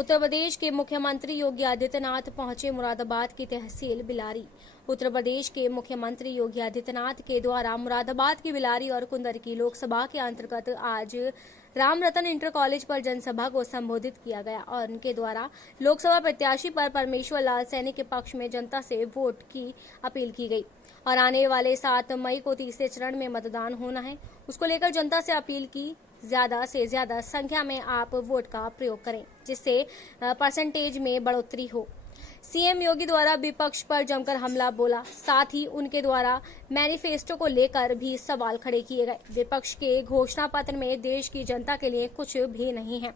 उत्तर प्रदेश के मुख्यमंत्री योगी आदित्यनाथ पहुंचे मुरादाबाद की तहसील बिलारी। उत्तर प्रदेश के मुख्यमंत्री योगी आदित्यनाथ के द्वारा मुरादाबाद की बिलारी और कुंदरकी लोकसभा के अंतर्गत आज राम रतन इंटर कॉलेज पर जनसभा को संबोधित किया गया और उनके द्वारा लोकसभा प्रत्याशी पर परमेश्वर लाल सैनी के पक्ष में जनता से वोट की अपील की गई और आने वाले 7 मई को तीसरे चरण में मतदान होना है। उसको लेकर जनता से अपील की ज्यादा से ज्यादा संख्या में आप वोट का प्रयोग करें जिससे परसेंटेज में बढ़ोतरी हो। सीएम योगी द्वारा विपक्ष पर जमकर हमला बोला, साथ ही उनके द्वारा मैनिफेस्टो को लेकर भी सवाल खड़े किए गए। विपक्ष के घोषणा पत्र में देश की जनता के लिए कुछ भी नहीं है।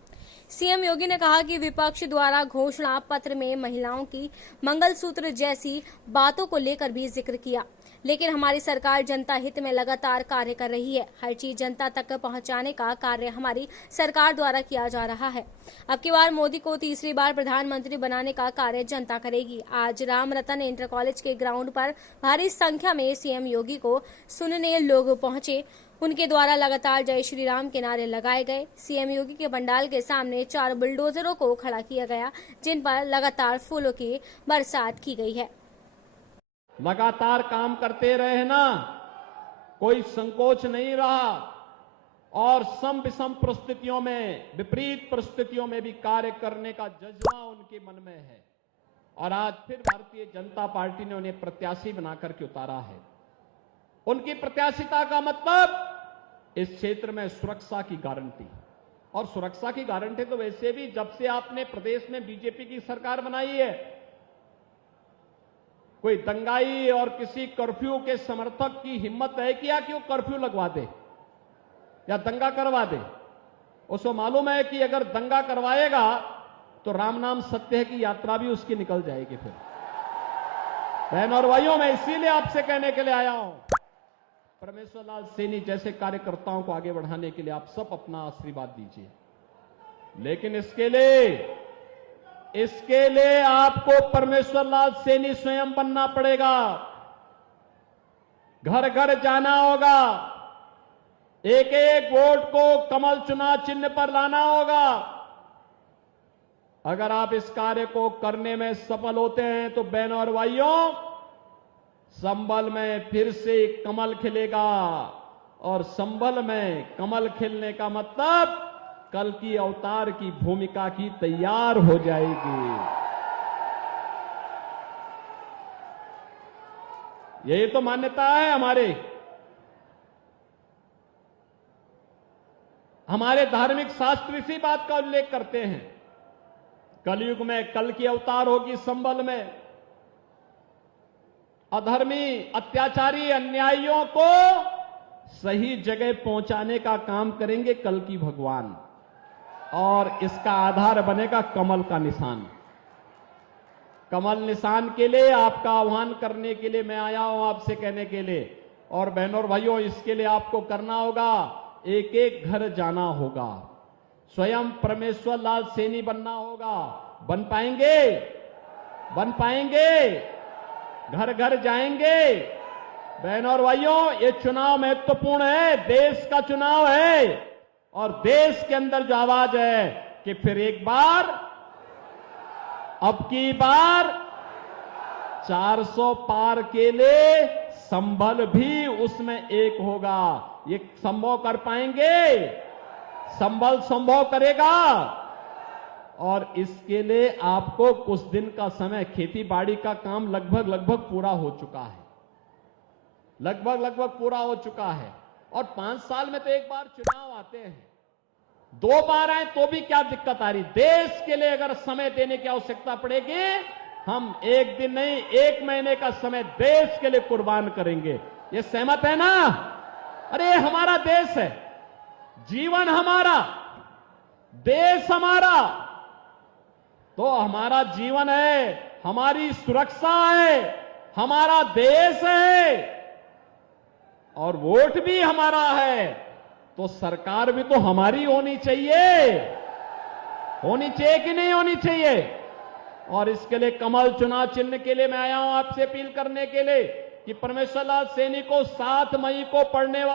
सीएम योगी ने कहा कि विपक्ष द्वारा घोषणा पत्र में महिलाओं की मंगलसूत्र जैसी बातों को लेकर भी जिक्र किया, लेकिन हमारी सरकार जनता हित में लगातार कार्य कर रही है। हर चीज जनता तक पहुंचाने का कार्य हमारी सरकार द्वारा किया जा रहा है। अब की बार मोदी को तीसरी बार प्रधानमंत्री बनाने का कार्य जनता करेगी। आज राम रतन इंटर कॉलेज के ग्राउंड पर भारी संख्या में सीएम योगी को सुनने लोग पहुंचे। उनके द्वारा लगातार जय श्री राम के नारे लगाए गए। सीएम योगी के पंडाल के सामने 4 बुलडोजरों को खड़ा किया गया, जिन पर लगातार फूलों की बरसात की गई है। लगातार काम करते रहे ना, कोई संकोच नहीं रहा और सम विषम परिस्थितियों में, विपरीत परिस्थितियों में भी कार्य करने का जज्बा उनके मन में है और आज फिर भारतीय जनता पार्टी ने उन्हें प्रत्याशी बनाकर के उतारा है। उनकी प्रत्याशिता का मतलब इस क्षेत्र में सुरक्षा की गारंटी, और सुरक्षा की गारंटी तो वैसे भी जब से आपने प्रदेश में बीजेपी की सरकार बनाई है, कोई दंगाई और किसी कर्फ्यू के समर्थक की हिम्मत है कि वो कर्फ्यू लगवा दे या दंगा करवा दे। उसको मालूम है कि अगर दंगा करवाएगा तो राम नाम सत्य है की यात्रा भी उसकी निकल जाएगी। फिर बहन और भाइयों, मैं इसीलिए आपसे कहने के लिए आया हूं, परमेश्वर लाल सैनी जैसे कार्यकर्ताओं को आगे बढ़ाने के लिए आप सब अपना आशीर्वाद दीजिए। लेकिन इसके लिए आपको परमेश्वर लाल सैनी स्वयं बनना पड़ेगा। घर घर जाना होगा, एक एक वोट को कमल चुनाव चिन्ह पर लाना होगा। अगर आप इस कार्य को करने में सफल होते हैं तो बहनों और भाइयों, संभल में फिर से कमल खिलेगा और संभल में कमल खिलने का मतलब कल की अवतार की भूमिका की तैयार हो जाएगी। यही तो मान्यता है हमारे धार्मिक शास्त्र इसी बात का उल्लेख करते हैं। कलयुग में कल की अवतार होगी संभल में। अधर्मी, अत्याचारी, अन्यायियों को सही जगह पहुंचाने का काम करेंगे कल की भगवान, और इसका आधार बनेगा कमल का निशान। कमल निशान के लिए आपका आह्वान करने के लिए मैं आया हूं, आपसे कहने के लिए। और बहनों और भाइयों, इसके लिए आपको करना होगा, एक एक घर जाना होगा, स्वयं परमेश्वर लाल सैनी बनना होगा। बन पाएंगे, घर घर जाएंगे। बहनों और भाइयों, ये चुनाव महत्वपूर्ण है, देश का चुनाव है और देश के अंदर जो आवाज है कि फिर एक बार, अब की बार 400 पार के लिए संभल भी उसमें एक होगा। ये संभव कर पाएंगे, संभल संभव करेगा। और इसके लिए आपको कुछ दिन का समय, खेती बाड़ी का काम लगभग पूरा हो चुका है, लगभग पूरा हो चुका है। और 5 साल में तो एक बार चुनाव आते हैं, 2 बार आए तो भी क्या दिक्कत आ रही। देश के लिए अगर समय देने की आवश्यकता पड़ेगी, हम 1 दिन नहीं 1 महीने का समय देश के लिए कुर्बान करेंगे। ये सहमत है ना? अरे हमारा देश है, जीवन हमारा, देश हमारा, तो हमारा जीवन है, हमारी सुरक्षा है, हमारा देश है और वोट भी हमारा है, तो सरकार भी तो हमारी होनी चाहिए कि नहीं होनी चाहिए। और इसके लिए कमल चुनाव चिन्ह के लिए मैं आया हूं आपसे अपील करने के लिए कि परमेश्वर लाल सैनी को 7 मई को पढ़ने वाले